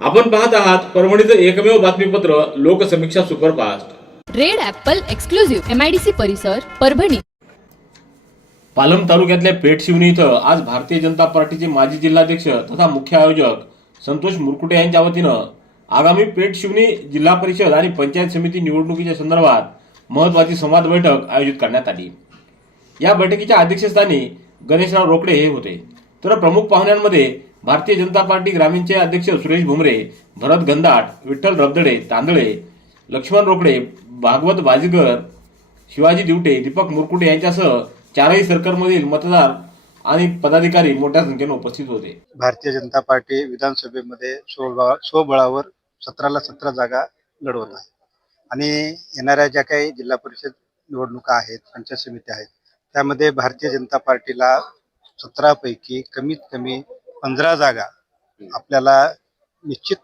आपण पाहत आहात परभणीचं एकमेव बातमीपत्र Loksamiksha superfast. Red apple exclusive MIDC परिसर परभणी. पालम तालुक्यातल्या पेठशिवनी इथं आज भारतीय जनता पार्टीचे माजी जिल्हाध्यक्ष तथा मुख्य आयोजक संतोष मुरकुटे यांच्या वतीनं आगामी पेठशिवनी जिल्हा परिषद आणि पंचायत समिती निवडणुकीच्या संदर्भात महत्वाची संवाद बैठक आयोजित करण्यात आली. या बैठकीच्या अध्यक्षस्थानी गणेशराव रोकडे हे होते. तर प्रमुख पाहुण्यांमध्ये भारतीय जनता पार्टी ग्रामीणचे अध्यक्ष सुरेश भुमरे भरत गंधाट विठ्ठल रबदडे तांदळे लक्ष्मण रोकडे भागवत बाजीगर शिवाजी दिवटे दीपक मुरकुटे यांच्यासह चारही सरकारमधील मतदार आणि पदाधिकारी मोठ्या संख्येने उपस्थित होते. भारतीय जनता पार्टी विधानसभेमध्ये स्वबळावर सतराला सतरा जागा लढवत आहे. आणि येणाऱ्या ज्या काही जिल्हा परिषद निवडणुका आहेत पंचायत समित्या आहेत त्यामध्ये भारतीय जनता पार्टीला सतरापैकी कमीत कमी पंधरा जागा आपल्याला निश्चित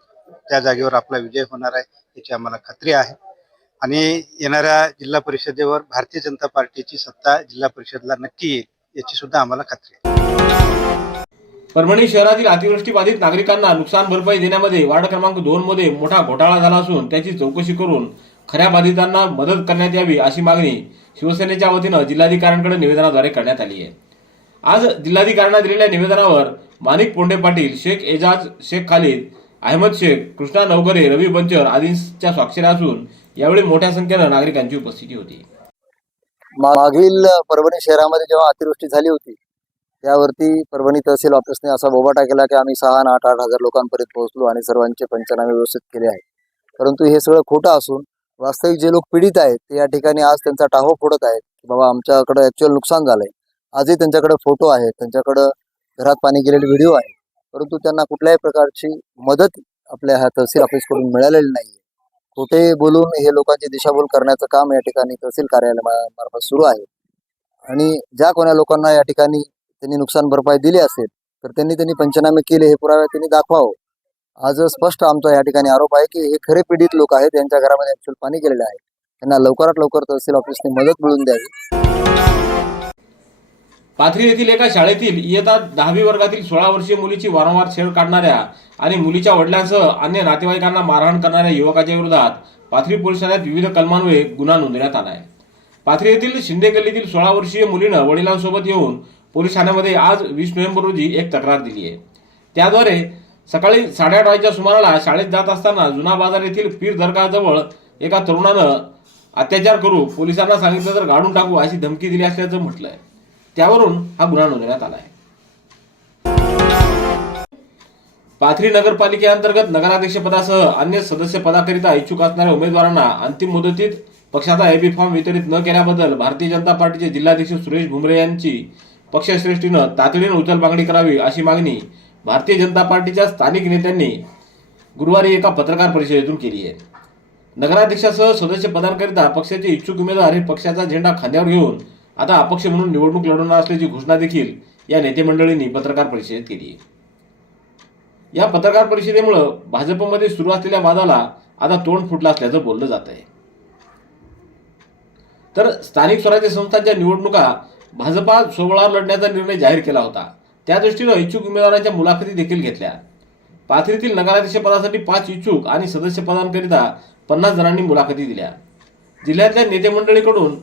त्या जागेवर आपला विजय होणार आहे याची आम्हाला खात्री आहे. आणि येणाऱ्या जिल्हा परिषदेवर भारतीय जनता पार्टीची सत्ता जिल्हा परिषदला नक्की येईल याची सुद्धा आम्हाला खात्री आहे. परभणी शहरातील अतिवृष्टी बाधित नागरिकांना नुकसान भरपाई देण्यामध्ये वार्ड क्रमांक दोन मध्ये मोठा घोटाळा झाला असून त्याची चौकशी करून खऱ्या बाधितांना मदत करण्यात यावी अशी मागणी शिवसेनेच्या वतीनं जिल्हाधिकाऱ्यांकडे निवेदनाद्वारे करण्यात आली आहे. आज जिल्हाधिकाऱ्यांना दिलेल्या निवेदनावर माणिक पोंडे पाटील शेख एजाज शेख खालिद अहमद शेख कृष्णा नवगरे रवी बंचर आदींच्या स्वाक्षऱ्या असून यावेळी मोठ्या संख्येनं नागरिकांची उपस्थिती होती. मागील परभणी शहरामध्ये जेव्हा अतिवृष्टी झाली होती त्यावरती परभणी तहसील ऑफिसने असा बोबाटा केला की आम्ही सहा आठ आठ हजार लोकांपर्यंत पोहोचलो आणि सर्वांचे पंचनामे व्यवस्थित केले आहेत. परंतु हे सगळं खोटं असून वास्तविक जे लोक पीडित आहेत ते या ठिकाणी आज त्यांचा टाहो फोडत आहेत की बाबा आमच्याकडे ॲक्च्युअल नुकसान झालंय. आजही त्यांच्याकडे फोटो आहेत त्यांच्याकडं घरात पाणी गेलेले व्हिडिओ आहे. परंतु त्यांना कुठल्याही प्रकारची मदत आपल्या ह्या तहसील ऑफिसकडून मिळालेली नाही खोटे बोलून हे लोकांची दिशाभूल करण्याचं काम या ठिकाणी तहसील कार्यालयामार्फत मार्फत सुरू आहे. आणि ज्या कोणा लोकांना या ठिकाणी त्यांनी नुकसान भरपाई दिली असेल तर त्यांनी त्यांनी पंचनामे केले हे पुरावे त्यांनी दाखवावं. आज स्पष्ट आमचा या ठिकाणी आरोप आहे की हे खरे पीडित लोक आहेत यांच्या घरामध्ये ऍक्च्युअल पाणी गेलेलं आहे. त्यांना लवकरात लवकर तहसील ऑफिसने मदत मिळवून द्यावी. पाथरी येथील एका शाळेतील इयत्ता दहावी वर्गातील सोळा वर्षीय मुलीची वारंवार छेड काढणाऱ्या आणि मुलीच्या वडिलांसह अन्य नातेवाईकांना मारहाण करणाऱ्या युवकाच्या विरोधात पाथरी पोलीस ठाण्यात विविध कलमांमुळे गुन्हा नोंदवण्यात आला आहे पाथरी येथील शिंदे गल्लीतील सोळा वर्षीय मुलीनं वडिलांसोबत येऊन पोलीस ठाण्यामध्ये आज वीस नोव्हेंबर रोजी एक तक्रार दिली आहे. त्याद्वारे सकाळी साडेआठ वाजेच्या सुमाराला शाळेत जात असताना जुना बाजार येथील पीर दर्गाजवळ एका तरुणानं अत्याचार करू पोलिसांना सांगितलं तर गाडून टाकू अशी धमकी दिली असल्याचं म्हटलं आहे त्यावरून हा गुन्हा नोंदवण्यात आला आहे. पाथरी नगरपालिकेअंतर्गत नगराध्यक्ष पदासह अन्य सदस्य पदाकरिता इच्छुक असणाऱ्या उमेदवारांना अंतिम मुदतीत पक्षाचा एबी फॉर्म वितरित न केल्याबद्दल भारतीय जनता पार्टीचे जिल्हाध्यक्ष सुरेश भुमरे यांची पक्षश्रेष्ठीनं तातडीनं उचलबांगडी करावी अशी मागणी भारतीय जनता पार्टीच्या स्थानिक नेत्यांनी गुरुवारी एका पत्रकार परिषदेतून केली आहे. नगराध्यक्षासह सदस्य पदांकरिता पक्षाचे इच्छुक उमेदवार हे पक्षाचा झेंडा खांद्यावर घेऊन आता अपक्ष म्हणून निवडणूक लढवणार असल्याची घोषणा देखील या नेते मंडळींनी पत्रकार परिषदेत केली आहे. या पत्रकार परिषदेमुळं भाजपमध्ये सुरू असलेल्या वादाला आता तोंड फुटलं असल्याचं बोललं जात आहे. तर स्थानिक स्वराज्य संस्थांच्या निवडणुका भाजपा सोबळावर लढण्याचा निर्णय जाहीर केला होता. त्या दृष्टीनं इच्छुक उमेदवारांच्या मुलाखती देखील घेतल्या. पाथरीतील नगराध्यक्ष पदासाठी पाच इच्छुक आणि सदस्य पदांकरिता पन्नास जणांनी मुलाखती दिल्या. जिल्ह्यातल्या नेते मंडळीकडून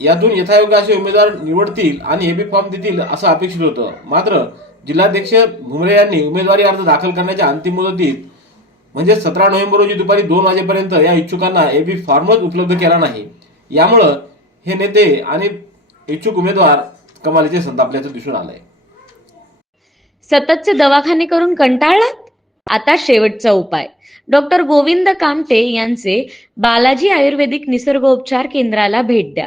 यातून यथायोग्य उमेदवार निवडतील आणि एबी फॉर्म देतील असं अपेक्षित होतं. मात्र जिल्हाध्यक्ष भुमरे यांनी उमेदवारी अर्ज दाखल करण्याच्या अंतिम मुदतीत म्हणजे सतरा नोव्हेंबर रोजी दुपारी दोन वाजेपर्यंत या इच्छुकांना एबी फॉर्मच उपलब्ध केला नाही. यामुळं हे नेते आणि इच्छुक उमेदवार कमालीचे संतापल्याचं दिसून आलंय. सततचे दवाखाने करून कंटाळलात? आता शेवटचा उपाय. डॉक्टर गोविंद कामटे यांचे बालाजी आयुर्वेदिक निसर्गोपचार केंद्राला भेट द्या.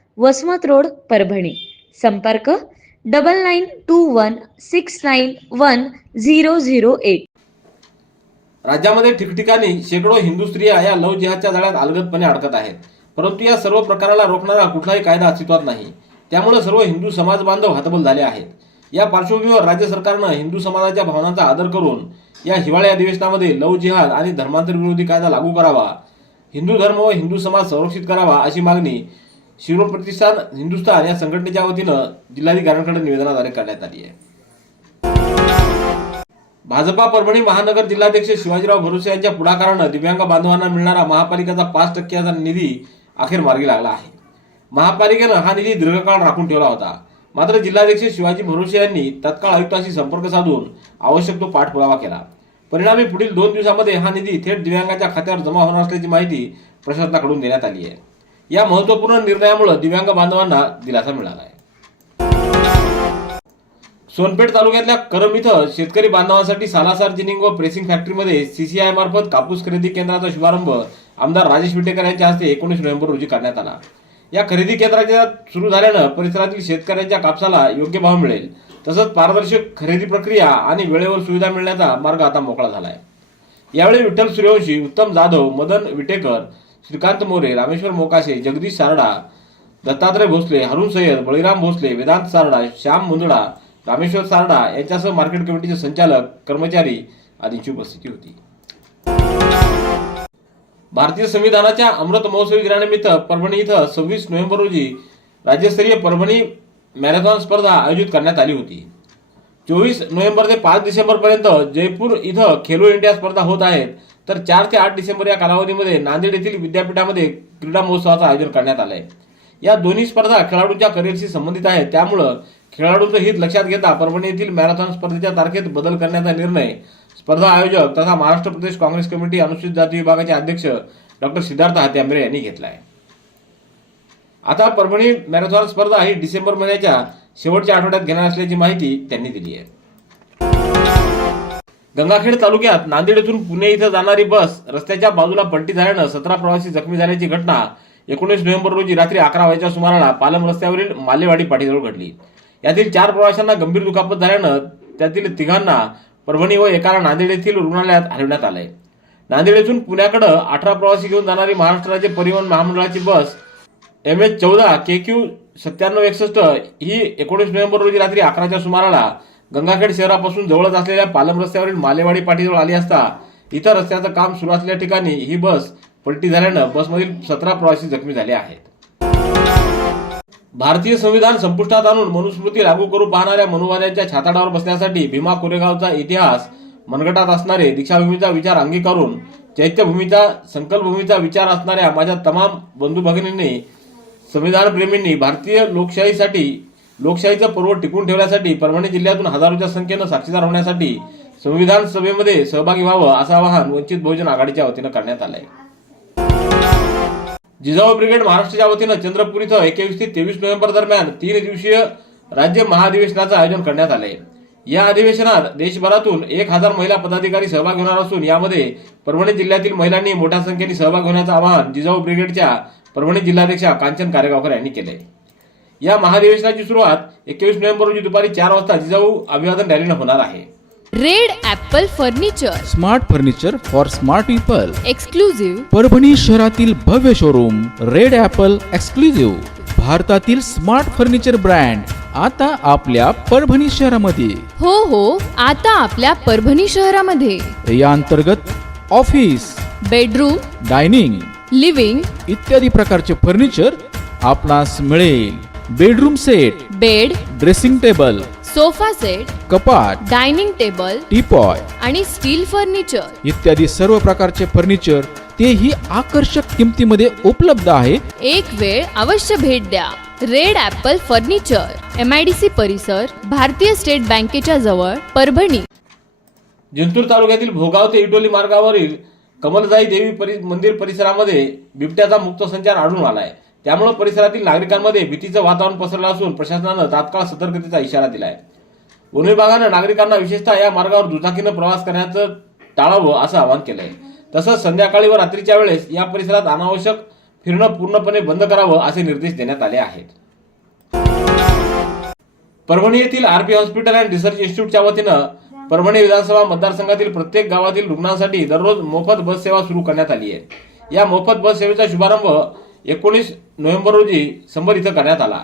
वसमत रोड परभणी. संपर्क double nine two one six nine one zero zero eight राज्यामध्ये ठिकठिकाणी शेकडो हिंदू स्त्रिया या लव जिहादच्या जाळ्यात अलगदपणे अडकत आहेत. परंतु या सर्व प्रकाराला रोखणारा कुठलाही कायदा अस्तित्वात नाही. त्यामुळे सर्व हिंदू समाज बांधव हतबल झाले आहेत. या पार्श्वभूमीवर राज्य सरकारनं हिंदू समाजाच्या भावनांचा आदर करून या हिवाळी अधिवेशनामध्ये लव जिहाद आणि धर्मांतर विरोधी कायदा लागू करावा हिंदू धर्म व हिंदू समाज संरक्षित करावा अशी मागणी शिरो प्रतिष्ठान हिंदुस्थान या संघटनेच्या वतीनं जिल्हाधिकाऱ्यांकडे निवेदनाद्वारे करण्यात आली आहे. भाजपा परभणी महानगर जिल्हाध्यक्ष शिवाजीराव भरुसे यांच्या पुढाकारानं दिव्यांग बांधवांना मिळणारा महापालिकेचा पाच टक्क्याचा निधी अखेर मार्गी लागला आहे. महापालिकेनं हा निधी दीर्घकाळ राखून ठेवला होता. मात्र जिल्हाध्यक्ष शिवाजी भरोसे यांनी तत्काळ आयुक्ताशी संपर्क साधून आवश्यक तो पाठपुरावा केला. परिणामी पुढील दोन दिवसामध्ये हा निधी थेट दिव्यांगाच्या खात्यावर जमा होणार असल्याची माहिती प्रशासनाकडून देण्यात आली आहे. या महत्त्वपूर्ण निर्णयामुळे दिव्यांग बांधवांना दिलासा मिळाला आहे. सोनपेठ तालुक्यातल्या करम इथं शेतकरी बांधवांसाठी सालासार जिनिंग व प्रेसिंग फॅक्टरीमध्ये सीसीआय मार्फत कापूस खरेदी केंद्राचा शुभारंभ आमदार राजेश विटेकर यांच्या हस्ते एकोणीस नोव्हेंबर रोजी करण्यात आला. या खरेदी केंद्राच्या सुरू झाल्यानं परिसरातील शेतकऱ्यांच्या कापसाला योग्य भाव मिळेल तसंच पारदर्शक खरेदी प्रक्रिया आणि वेळेवर सुविधा मिळण्याचा मार्ग आता मोकळा झाला आहे यावेळी विठ्ठल सूर्यवंशी उत्तम जाधव मदन विटेकर श्रीकांत मोरे रामेश्वर मोकाशे जगदीश सारडा दत्तात्रय भोसले हरुण सय्यद बळीराम भोसले वेदांत सारडा श्याम मुंदडा रामेश्वर सारडा यांच्यासह मार्केट कमिटीचे संचालक कर्मचारी आदींची उपस्थिती होती. भारतीय संविधानाच्या अमृत महोत्सवी दिनानिमित्त परभणी इथं सव्वीस नोव्हेंबर रोजी राज्यस्तरीय परभणी मॅरेथॉन स्पर्धा आयोजित करण्यात आली होती. चोवीस नोव्हेंबर ते पाच डिसेंबर पर्यंत जयपूर इथं खेलो इंडिया स्पर्धा होत आहेत. तर चार ते आठ डिसेंबर या कालावधीमध्ये नांदेड येथील विद्यापीठामध्ये क्रीडा महोत्सवाचं आयोजन करण्यात आलं आहे या दोन्ही स्पर्धा खेळाडूंच्या करिअरशी संबंधित आहेत. त्यामुळं खेळाडूंचं हित लक्षात घेता परभणी येथील मॅरेथॉन स्पर्धेच्या तारखेत बदल करण्याचा निर्णय स्पर्धा आयोजक तथा महाराष्ट्र प्रदेश काँग्रेस कमिटी अनुसूचित जाती विभागाचे अध्यक्ष डॉक्टर सिद्धार्थ हात्यांबरे यांनी घेतला आहे आता परभणी मॅरेथॉन स्पर्धा ही डिसेंबर महिन्याच्या शेवटच्या आठवड्यात घेणार असल्याची माहिती त्यांनी दिली आहे. गंगाखेड तालुक्यात नांदेड येथून पुणे इथं जाणारी बस रस्त्याच्या बाजूला पलटी झाल्यानं सतरा प्रवासी जखमी झाल्याची घटना एकोणीस नोव्हेंबर रोजी रात्री अकरा वाजेच्या सुमाराला पालम रस्त्यावरील मालेवाडी पाठीजवळ घडली. यातील चार प्रवाशांना गंभीर दुखापत झाल्यानं त्यातील तिघांना परभणी व एकाला नांदेड येथील रुग्णालयात हलवण्यात आलंय. नांदेड येथून पुण्याकडे अठरा प्रवासी घेऊन जाणारी महाराष्ट्र राज्य परिवहन महामंडळाची बस एम एच चौदा के क्यू सत्त्याण्णव एकसष्ट ही एकोणीस नोव्हेंबर रोजी रात्री अकराच्या सुमाराला गंगाखेड शहरापासून जवळच असलेल्या पालम रस्त्यावरील मालेवाडी पाठीजवळ आली असता इतर रस्त्याचं काम सुरू असलेल्या ठिकाणी ही बस पलटी झाल्यानं बसमधील सतरा प्रवासी जखमी झाले आहेत. भारतीय संविधान संपुष्टात आणून मनुस्मृती लागू करू पाहणाऱ्या मनुवाद्यांच्या छाताडावर बसण्यासाठी भीमा कोरेगावचा इतिहास मनगटात असणारे दीक्षाभूमीचा विचार अंगीकारून चैत्यभूमीचा संकल्पभूमीचा विचार असणाऱ्या माझ्या तमाम बंधू भगिनींनी संविधान प्रेमींनी भारतीय लोकशाहीसाठी लोकशाहीचा पर्व टिकून ठेवण्यासाठी परभणी जिल्ह्यातून हजारोच्या संख्येनं साक्षीदार होण्यासाठी संविधान सभेमध्ये सहभागी व्हावं असं आवाहन वंचित बहुजन आघाडीच्या वतीनं करण्यात आलंय. जिजाऊ ब्रिगेड महाराष्ट्राच्या वतीनं चंद्रपूर इथं एकवीस ते तेवीस नोव्हेंबर दरम्यान तीन दिवसीय राज्य महाधिवेशनाचं आयोजन करण्यात आलंय. या अधिवेशनात देशभरातून एक हजार महिला पदाधिकारी सहभाग होणार असून यामध्ये परभणी जिल्ह्यातील महिलांनी मोठ्या संख्येने सहभाग होण्याचं आवाहन जिजाऊ ब्रिगेडच्या परभणी जिल्हाध्यक्षा कांचन कारेगावकर यांनी केलंय. या महाधिवेशनाची सुरुवात एकवीस नोव्हेंबर रोजी दुपारी चार वाजता जिजाऊ अभिवादन रॅलीनं होणार आहे. Red apple furniture. Smart furniture for smart people. Exclusive Parbhani शहरातील भव्य शोरूम रेड ॲपल एक्सक्लुझिव्ह भारतातील स्मार्ट फर्निचर ब्रँड आता आपल्या परभणी शहरामध्ये. हो हो आता आपल्या परभणी शहरामध्ये. या अंतर्गत ऑफिस बेडरूम डायनिंग लिव्हिंग इत्यादी प्रकारचे फर्निचर आपणास मिळेल. Bedroom set bed dressing table sofa set कपाट डायनिंग टेबल टीपॉय आणि स्टील फर्निचर. इत्यादी सर्व प्रकारचे फर्निचर तेही आकर्षक किमतीमध्ये उपलब्ध आहे. एक वेळ अवश्य भेट द्या. Red apple furniture M I D C परिसर भारतीय स्टेट बँकेच्या जवळ परभणी. जिंतूर तालुक्यातील भोगाव ते इटोली मार्गावरील कमलजाई देवी परि मंदिर परिसरामध्ये बिबट्याचा मुक्त संचार आढळून आलाय. त्यामुळे परिसरातील नागरिकांमध्ये भीतीचं वातावरण पसरलं असून प्रशासनानं तात्काळ सतर्कतेचा इशारा दिलाय. वन विभागानं नागरिकांना विशेषतः या मार्गावर दुचाकीनं प्रवास करण्याचं टाळावं असं आवाहन केलंय. तसंच संध्याकाळी व रात्रीच्या वेळेस या परिसरात अनावश्यक फिरणं पूर्णपणे बंद करावं असे निर्देश देण्यात आले आहेत. परभणी येथील आरपी हॉस्पिटल अँड रिसर्च इन्स्टिट्यूटच्या वतीनं परभणी विधानसभा मतदारसंघातील प्रत्येक गावातील रुग्णांसाठी दररोज मोफत बस सेवा सुरू करण्यात आली आहे. या मोफत बस सेवेचा शुभारंभ एकोणीस नोव्हेंबर रोजी संबर इथं करण्यात आला.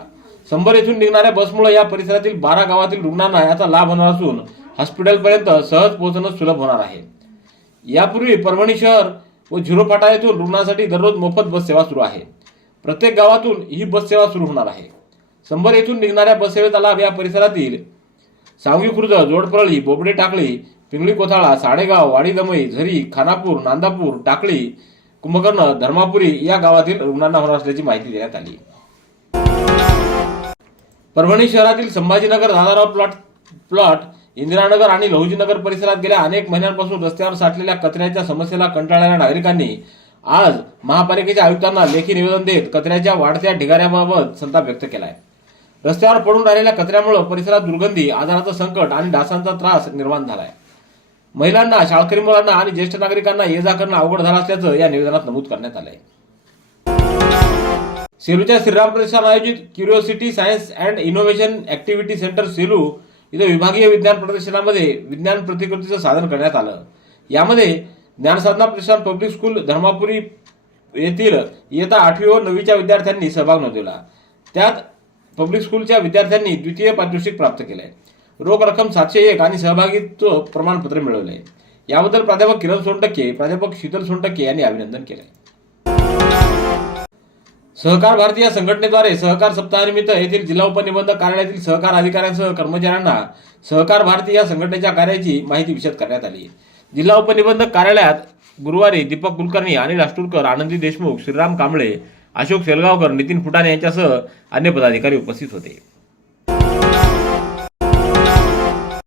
संबर येथून निघणाऱ्या बसमुळे या परिसरातील बारा गावातील रुग्णांना याचा लाभ होणार असून हॉस्पिटलपर्यंत सहज पोहोचणं सुलभ होणार आहे. यापूर्वी परभणी शहर व झिरोपाटा येथून रुग्णांसाठी दररोज मोफत बस सेवा सुरू आहे. प्रत्येक गावातून ही बस सेवा सुरू होणार आहे. संबर येथून निघणाऱ्या बससेवेचा लाभ या परिसरातील सांगवी खुर्द जोडपरळी बोबडे टाकळी पिंगळी कोथाळा साडेगाव वाडी दमई झरी खानापूर नांदापूर टाकळी कुंभकर्ण धर्मापुरी या गावातील रुग्णांना होणार असल्याची माहिती देण्यात आली. परभणी शहरातील संभाजीनगर दादाराव प्लॉट प्लॉट इंदिरानगर आणि लहुजीनगर परिसरात गेल्या अनेक महिन्यांपासून रस्त्यावर साठलेल्या कचऱ्याच्या समस्येला कंटाळणाऱ्या नागरिकांनी आज महापालिकेच्या आयुक्तांना लेखी निवेदन देत कचऱ्याच्या वाढत्या ढिगाऱ्याबाबत संताप व्यक्त केलाय. रस्त्यावर पडून राहिलेल्या कचऱ्यामुळे परिसरात दुर्गंधी आजाराचं संकट आणि डासांचा त्रास निर्माण झालाय. महिलांना शाळकरी मुलांना आणि ज्येष्ठ नागरिकांना ये जा करणं अवघड झालं असल्याचं या निवेदनात नमूद करण्यात आलंय. सेलूच्या श्रीराम प्रतिष्ठान आयोजित curiosity science and innovation activity centre Selu इथं विभागीय विज्ञान प्रदर्शनामध्ये विज्ञान प्रतिकृतीचं साधन करण्यात आलं. यामध्ये ज्ञानसाधना प्रतिष्ठान पब्लिक स्कूल धर्मापुरी येथील इयत्ता आठवी व नववीच्या विद्यार्थ्यांनी सहभाग नोंदवला. त्यात पब्लिक स्कूलच्या विद्यार्थ्यांनी द्वितीय पारितोषिक प्राप्त केलंय. रोख रक्कम सातशे एक आणि सहभागीत्व प्रमाणपत्र मिळवलंय याबद्दल प्राध्यापक किरण सोनटक्के प्राध्यापक शीतल सोनटक्के यांनी अभिनंदन केलंय सहकार भारती या संघटनेद्वारे सहकार सप्ताहानिमित्त येथील जिल्हा उपनिबंधक कार्यालयातील सहकार अधिकाऱ्यांसह कर्मचाऱ्यांना सहकार भारती या संघटनेच्या कार्याची माहिती विशद करण्यात आली. जिल्हा उपनिबंधक कार्यालयात गुरुवारी दीपक कुलकर्णी अनिल अष्टुरकर आनंदी देशमुख श्रीराम कांबळे अशोक सेलगावकर नितीन फुटाणे यांच्यासह अन्य पदाधिकारी उपस्थित होते.